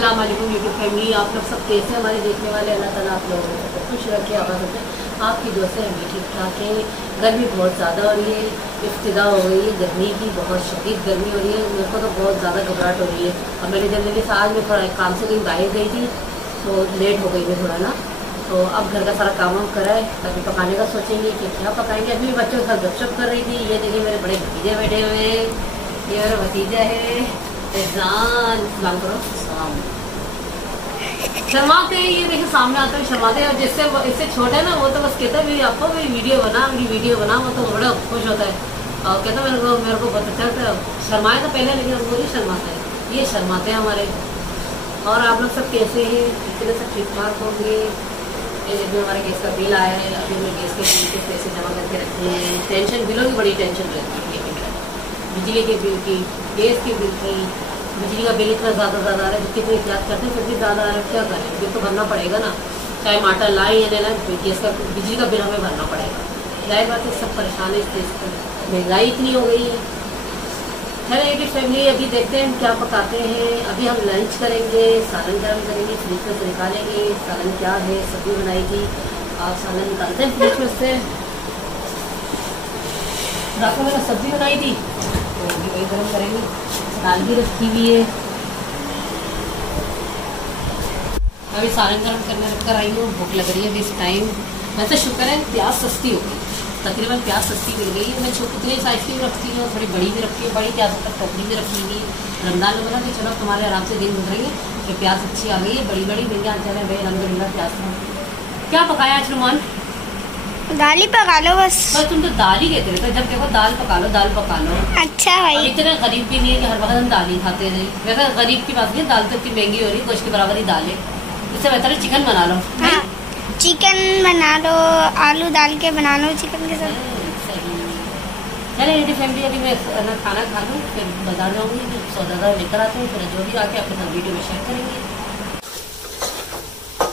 अस्सलाम वालेकुम YouTube family, आप लोग सब कैसे हमारे देखने वाले। अल्लाह ताला आप लोगों को खुश रखे। आवाज़ होते आपकी दोस्त है भी ठीक ठाक है। गर्मी बहुत ज़्यादा हो रही है, इब्तिदा हो गई है गर्मी की, बहुत शदीद गर्मी हो रही है। मेरे को तो बहुत ज़्यादा घबराहट हो रही है। और मैंने जल्दी से आज मैं थोड़ा काम से कहीं बाहर गई थी तो लेट हो गई मैं थोड़ा ना। तो अब घर का सारा काम वाम करा है, तभी पकाने का सोचेंगे कि क्या पकाएंगे। अभी बच्चों के साथ गपशप कर रही थी। ये देखिए मेरे बड़े भतीजे बैठे हुए हैं, ये मेरा भतीजा है फैजान। सलाम करो। सलाम। शर्माते हैं, ये देखिए सामने आते हैं शर्माते हैं। और जिससे इससे छोटा है ना वो तो बस कहता है मेरी आपको मेरी वीडियो बना। वो तो बड़ा खुश होता है और कहता है मेरे को बहुत अच्छा लगता है। शर्माए तो पहले, लेकिन वो ही शर्माता है, ये शर्माते हैं हमारे। और आप लोग सब कैसे हैं? इतने सब ठीक ठाक होंगे। इसमें हमारे गैस का बिल आया है, अभी मैं गैस के बिल के पैसे जमा करके रखे हैं। टेंशन, बिलों की बड़ी टेंशन रहती है, बिजली के बिल की, गैस के बिल की। बिजली का बिल इतना ज़्यादा आ रहा है, जितनी कोई याद करते हैं फिर भी ज़्यादा आ रहा है। क्या करें, बिल तो भरना पड़ेगा ना, चाहे माटा लाए या नहीं लाए, गैस का बिजली का बिल हमें भरना पड़ेगा। जाहिर बात है सब परेशान है इस चीज़ पर, महंगाई इतनी हो गई है। खैर यूट्यूब फैमिली, अभी देखते हैं क्या पकाते हैं। अभी हम लंच करेंगे, सालन गर्म करेंगे, फ्रिज में से निकालेंगे। सालन क्या है, सब्जी बनाई थी और सालन निकालते हैं फ्रिज में से। रात को मैंने सब्जी बनाई थी तो वही गर्म करेंगे। दाल भी रखी हुई है। अभी सालन गर्म करने रख कर आई हूँ, भूख लग रही है अभी इस टाइम। वैसे शुक्र है प्याज सस्ती हो गई, तकरीबन प्याज सस्ती मिल गई है। मैं छोटी साइज की भी रखती हूँ, थोड़ी बड़ी भी रखती हूँ। बड़ी प्याज तक टोकरी भी रखी हुई है। रमजान में बोला कि चलो तुम्हारे आराम से दिन गुजरेंगे कि प्याज अच्छी आ गई है, बड़ी मिल गया। चले भाई अलहमदुलिल्लाह प्याज का। क्या पकाया आज रुमान? दाल ही पका लो बस तुम तो दाल ही कहते रहते, जब देखो दाल पका लो दाल पका लो। अच्छा भाई, इतना गरीब भी नहीं है कि हर वक्त हम दाल ही खाते रहे। वैसे गरीब की बात नहीं, दाल तो इतनी महंगी हो रही है, गोश्त के बराबर ही दाल है। इससे बेहतर है चिकन बना लो। हाँ, चिकन बना लो, आलू डाल के बना लो चिकन के साथ। चले मेरी फैमिली, अभी मैं खाना खा लूँ, फिर बाजार जाऊँगी, सौदा लेकर आते हैं, फिर जो भी आके अपने साथ वीडियो में शेयर करेंगे।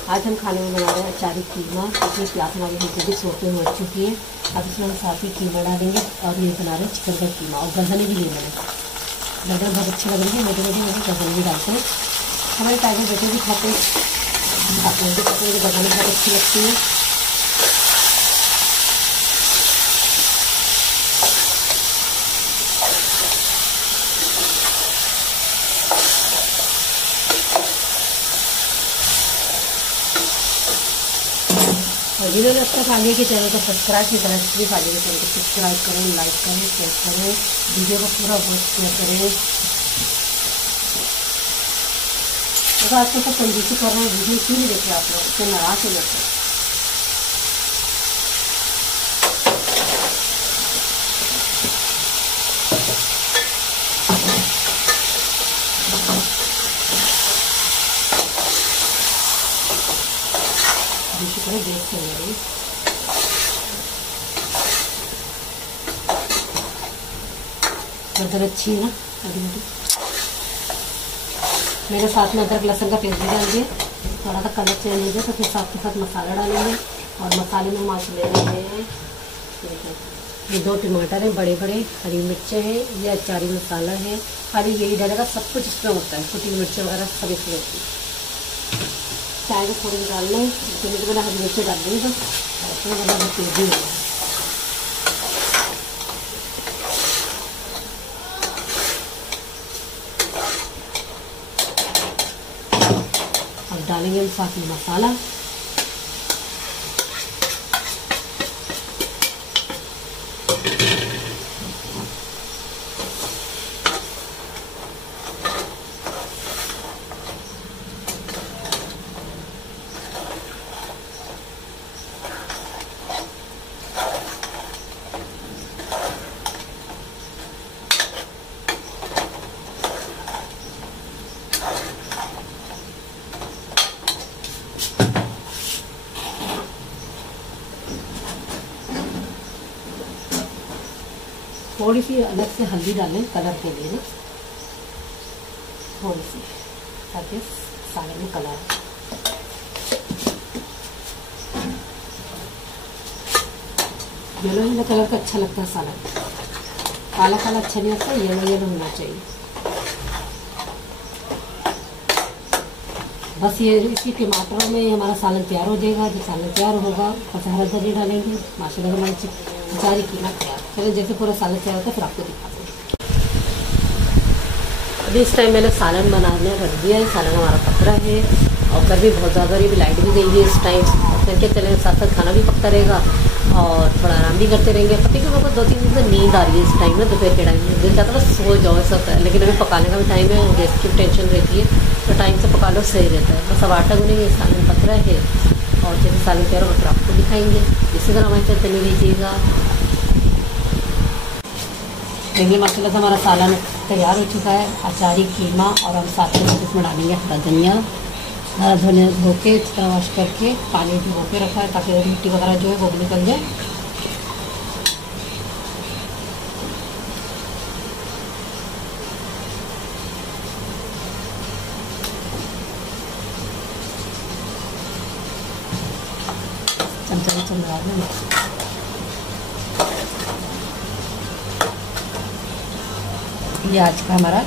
आज हम खाने में बना रहे हैं अचारी कीमा। इसमें प्याज हमारी हल्की भी सोते हुए अच्छी चुकी है। अब इसमें हम साथ ही कीमा डालेंगे और ये बना रहे हैं चिकन का कीमा। और गरदने भी लिए मैंने, गरदन बहुत अच्छी लग रही है, मोटे गरदन भी डालते हैं। हमारे टाइगर बेटे भी खाते हैं, आप लोग भी खाते हैं, गरदन बहुत अच्छी लगती है। और जिन्होंने अब तक आगे के चैनल को सब्सक्राइब नहीं करें, प्लीज़ आगे के चैनल को सब्सक्राइब करें, लाइक करें, शेयर करें, वीडियो को पूरा वॉच शेयर करें। तो आजकल सब कंजूसी कर रहे हैं, वीडियो क्यों नहीं देखे आप लोग, इससे नाराज हो जाते हैं। गैस से मेरी गरदन अच्छी है ना, अभी मैंने साथ में अदरक लहसुन का पेस्ट भी डाल दिया। थोड़ा सा कलर चेंज हो गया तो फिर साथ के साथ मसाला डालेंगे। और मसाले में हम आज ले रहे हैं, ये 2 टमाटर हैं बड़े बड़े, हरी मिर्चें हैं, ये अचारी मसाला है। खाली यही डालेगा, सब कुछ इसमें होता है, कुटी मिर्चें वगैरह सब इसमें होती है। चाय को थोड़ी डाल लें, तो मैंने हरी मिर्ची डाल दी बस, वरना बहुत तेजी होगा। अब डालेंगे हम साथ में मसाला। थोड़ी सी अलग से हल्दी डालें कलर के लिए ना, थोड़ी सी, ताकि साले में कलर। येलो येलो कलर का अच्छा लगता है सालन, काला काला अच्छा नहीं लगता, येलो येलो होना चाहिए। बस ये इसी टमाटर में हमारा सालन तैयार हो जाएगा। जब सालन तैयार होगा और हरा धनिया डालेंगे, माशाल्लाह हमारी अचारी कीमा तैयार। चलो जैसे पूरा सालन तैयार होता है फिर आपको दिखाते हैं। अभी इस टाइम मैंने सालन बनाने रख दिया है। सालन हमारा पक रहा है और गर्मी बहुत ज़्यादा रही, लाइट भी गई है इस टाइम। और करके चले साथ साथ खाना भी पकता रहेगा और थोड़ा आराम भी करते रहेंगे। पति के मेरे को 2-3 दिन से नींद आ रही है इस टाइम में, दोपहर के टाइम में दिल चाहता है बस सो जाओ सब। लेकिन अभी पकाने का भी टाइम है, गैस की टेंशन रहती है, तो टाइम से पका लो सही रहता है। बस अब आटा गूनेंगे, सालन पक रहा है और जैसे सालन तैयार होगा फिर आपको दिखाएंगे। इसी तरह हमारे साथ बनी लीजिएगा। देखिए माशाल्लाह से हमारा सालन तैयार हो चुका है, अचारी कीमा। और हम साथ में इसमें डालेंगे हरा धनिया। हरा धनिया धो के इस तरह वॉश करके पानी भिगो के रखा है ताकि मिट्टी वगैरह जो है वो भी निकल जाए। चमचा ये आज का हमारा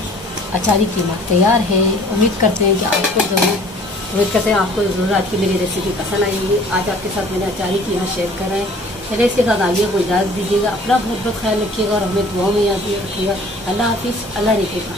अचारी कीमा तैयार है। उम्मीद करते हैं कि आपको ज़रूर आज की मेरी रेसिपी पसंद आएगी। आज आपके साथ मैंने अचारी कीमा शेयर करा है। चलिए इसके साथ आइए को इजाज़त दीजिएगा। अपना बहुत बहुत ख्याल रखिएगा और हमें दुआ में याद रखिएगा। अल्लाह हाफिज़, अल्लाह रखेगा।